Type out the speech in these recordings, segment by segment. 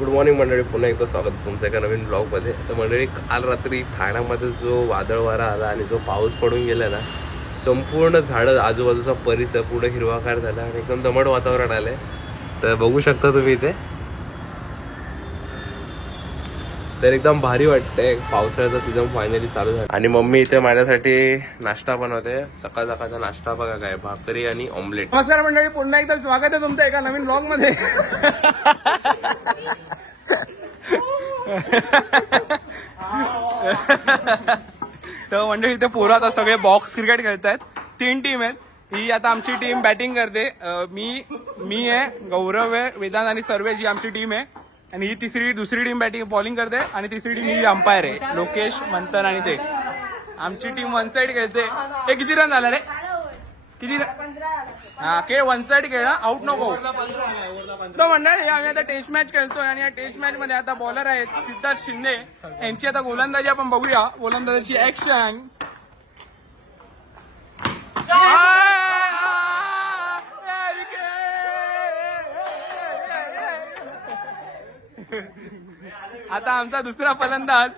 Good morning मंडळी, पुन्हा एकदा स्वागत तुमचं एका नवीन ब्लॉगमध्ये. तर मंडळी, काल रात्री ठाण्यामध्ये जो वादळ वारा आला आणि जो पाऊस पडून गेला ना, संपूर्ण झाडं, आजूबाजूचा परिसर पूर्ण हिरवागार झाला आणि एकदम दमट वातावरण आलंय. तर बघू शकता तुम्ही इथे, तर एकदम भारी वाटतंय. पावसाळ्याचा सीझन फायनली चालू झाला आणि मम्मी इथे माझ्यासाठी नाश्ता बनवते. सकाळ सकाळचा नाश्ता बघा काय, भाकरी आणि ऑमलेट. नमस्कार मंडळी, पुन्हा एकदा स्वागत आहे तुमचं एका नवीन ब्लॉग मध्ये. तर मंडळी, इथे पोरं आता सगळे बॉक्स क्रिकेट खेळतायत. 3 टीम आहेत. ही आता आमची टीम बॅटिंग करते. मी आहे, गौरव आहे, वेदांत आणि सर्वेश ही आमची टीम आहे. आणि ही दुसरी टीम बॅटिंग बॉलिंग करते आणि तिसरी टीम ही अंपायर आहे, लोकेश, मंथन आणि ते. आमची टीम वन साइड खेळते. हे किती रन झाला रे? किती? हा, खेळ वन साइड खेळ, आउट नको. तो मंडळी, आम्ही आता टेस्ट मॅच खेळतोय आणि या टेस्ट मॅच मध्ये आता बॉलर आहेत सिद्धार्थ शिंदे. यांची आता गोलंदाजी आपण बघूया. गोलंदाजीची ऍक्शन. आता आमचा दुसरा फलंदाज.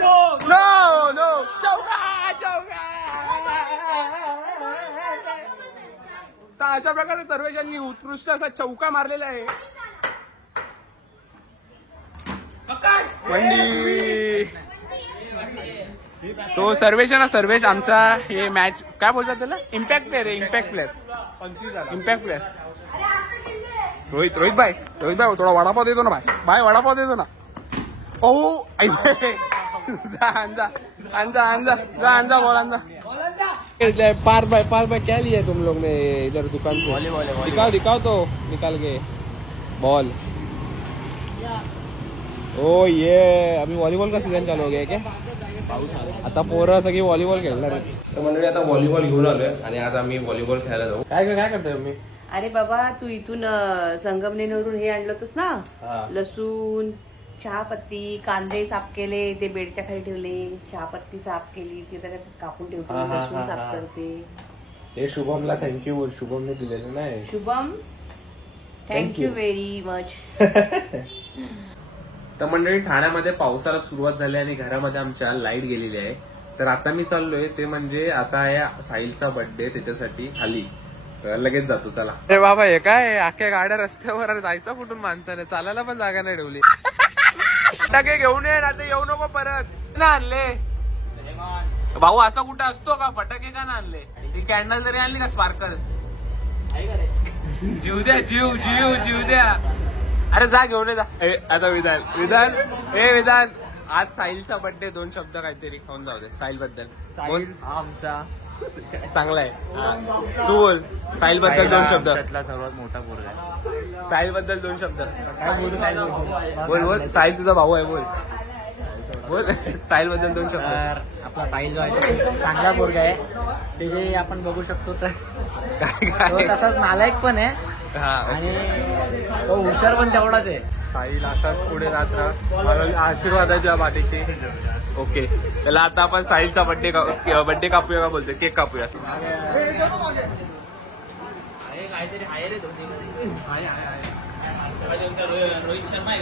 नो चौका चौका. अशा प्रकारे सर्वेशांनी उत्कृष्ट असा चौका मारलेला आहे. वंडी तो सर्वेश आमचा हे मॅच काय बोलतात त्याला, इम्पॅक्ट प्लेअर आहे. इम्पॅक्ट प्लेअर रोहित भाई थोडा वडापाव देतो ना भाई वडापाव देतो ना. ओ अंजा बॉल अंजा. पार बाय क्या लिया तुम लोग ने इधर दुकान से? दिखाओ तो निकाल के बॉल. ओ ये अभी वॉलीबॉल का सीजन चालू हो गया क्या? पाऊस आता पोरं सगळी व्हॉलीबॉल खेळणार आहे. तर मंडळी, आता व्हॉलीबॉल घेऊन आलोय आणि आज आम्ही व्हॉलीबॉल खेळायला जाऊ. काय करतोय मी? अरे बाबा, तू इथून संगमनेरवरून हे आणलं होतंस ना, लसूण, चहापत्ती, कांदे साफ केले, ते बेडच्या खाली ठेवले. चहापत्ती साफ केली, ती सगळं कापून ठेवते. लसूण साफ करते. हे शुभमला थँक्यू बोल. शुभमने दिलेलं नाही. Shubham, thank you very much. तर मंडळी, ठाण्यामध्ये पावसाला सुरुवात झाली आणि घरामध्ये आमच्या लाईट गेलेली आहे. तर आता मी चाललोय, ते म्हणजे आता या साहिलचा बर्थडे, त्याच्यासाठी खाली. तर लगेच जातो, चला. अरे बाबा, हे काय अख्ख्या गाड्या रस्त्यावर, जायचं कुठून माणसाने? चालायला पण जागा नाही ठेवली. फटाके घेऊन ये ना, ते येऊ नको परत. ना आणले भाऊ, असं कुठं असतो का? फटाके का ना आणले? ती कॅन्डल तरी आणली का स्पार्कल? जीव द्या. अरे जा घेऊन जा. आता विधान आज साहिलचा बर्थडे, 2 शब्द काहीतरी होऊन जाऊ दे साहिल बद्दल. आमचा चांगला आहे. तू बोल साहिल बद्दल 2 शब्द. सर्वात मोठा पोरगा. साहिल बद्दल 2 शब्द बोल. साहिल तुझा भाऊ आहे, बोल साहिल बद्दल 2 शब्द. आपला साहिल जो आहे तो चांगला पोरगा आहे. त्याचे आपण बघू शकतो तर काय तसाच नालायक पण आहे आणि तो हुशार पण तेवढाच आहे. साहिल असाच पुढे राहत राहा, मला आशीर्वाद आहे तुझ्या पाठीशी. ओके, त्याला आता आपण साहिलचा बर्थडे कापूया का बोलतोय? केक कापूया. रोहित शर्मा